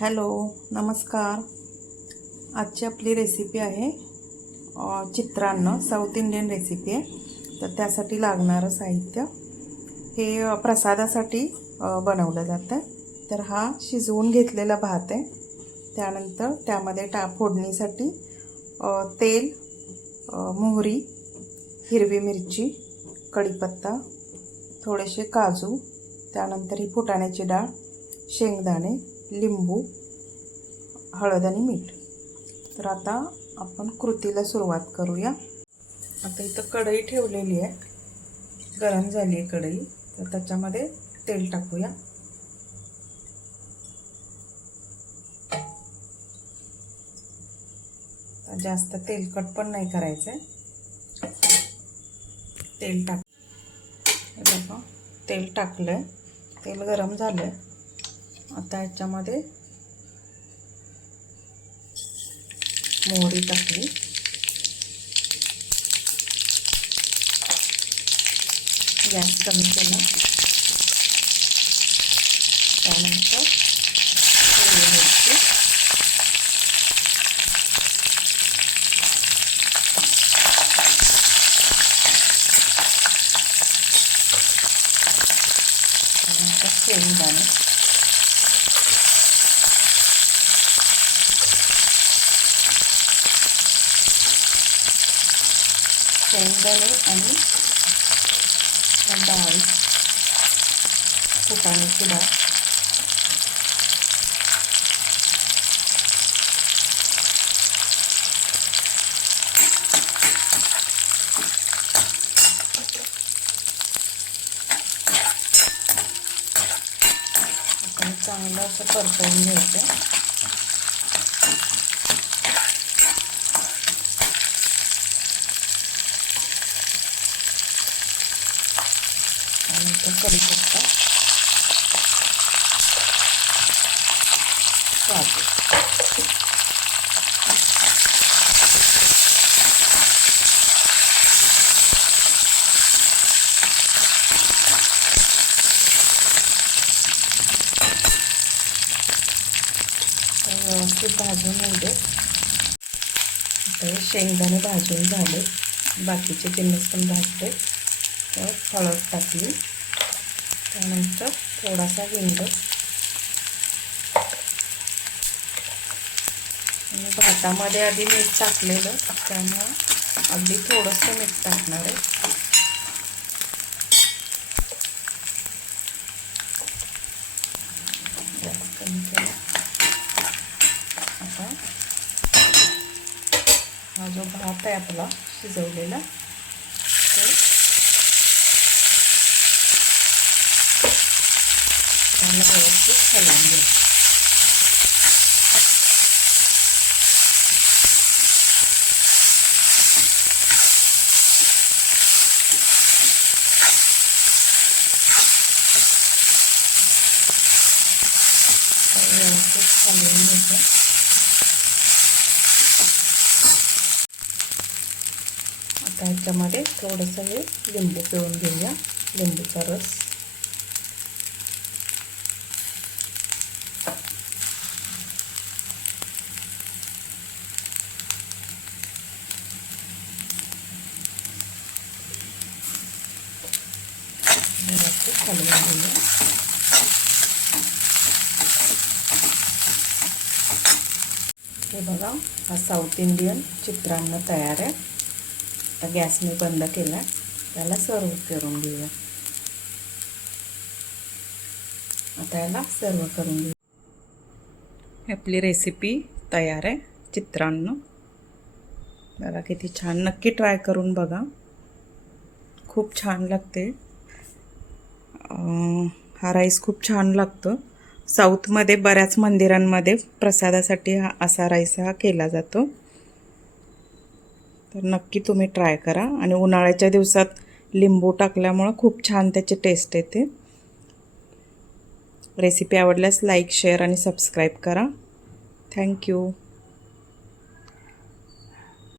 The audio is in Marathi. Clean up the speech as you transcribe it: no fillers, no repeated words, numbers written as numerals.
हॅलो, नमस्कार. आजची आपली रेसिपी आहे चित्रान्न. साऊथ इंडियन रेसिपी आहे. तर त्यासाठी लागणारं साहित्य हे प्रसादासाठी बनवलं जातं. तर हा शिजवून घेतलेला भात आहे. त्यानंतर त्यामध्ये फोडणीसाठी तेल, मोहरी, हिरवी मिरची, कढीपत्ता, थोडेसे काजू, त्यानंतर ही फुटाण्याची डाळ, शेंगदाणे, लिंबू, हळद आणि मीठ. तर आता आपण कृतीला सुरुवात करूया. आता इथं कढई ठेवलेली आहे, गरम झाली आहे कढई. तर त्याच्यामध्ये तेल टाकूया. जास्त तेलकट पण नाही करायचं आहे. तेल टाक बघा, तेल टाकलंय, तेल गरम झालंय. आता याच्यामध्ये मोहरी टाकली, गॅस कमी केला. त्यानंतर हिरवी मिरची, त्यानंतर शेंगदाणे, आणि डाळ, फुटाण्याची डाळ, चांगलं असं परतवून घ्यायचं. त्यानंतर कढीपत्ता, काजू, व्यवस्थित भाजून होऊ दे. तर शेंगदाणे भाजून झाले, बाकीचे जिन्नस पण भाजते. तर हळद टाकली, त्यानंतर थोडासा हिंग, आणि भातामध्ये आधी मीठ टाकलेलं, त्यामुळं अगदी थोडंसं मीठ टाकणार आहे. कमी केलं. आता हा जो भात आहे आपला शिजवलेला, तो त्याला व्यवस्थित हलवून घ्यायचं. व्यवस्थित हलवून घ्यायचं. आता ह्याच्यामध्ये थोडंसं हे लिंबू पिळून घेऊया, लिंबूचा रस. व्यवस्थित हलवून घेऊया. हे बघा, हा साऊथ इंडियन चित्रान्न तयार आहे. आता गॅस मी बंद केला. त्याला सर्व करून घेऊया. आता याला सर्व करून घेऊया. आपली रेसिपी तयार आहे, चित्रान्न. बघा किती छान. नक्की ट्राय करून बघा, खूप छान लागते. हा राईस खूप छान लागतो. साऊथमध्ये बऱ्याच मंदिरांमध्ये प्रसादासाठी असा राईस केला जातो. तर नक्की तुम्ही ट्राय करा. आणि उन्हाळ्याच्या दिवसात लिंबू टाकल्यामुळं खूप छान त्याची टेस्ट येते. रेसिपी आवडल्यास लाईक, शेअर आणि सबस्क्राईब करा. थँक्यू.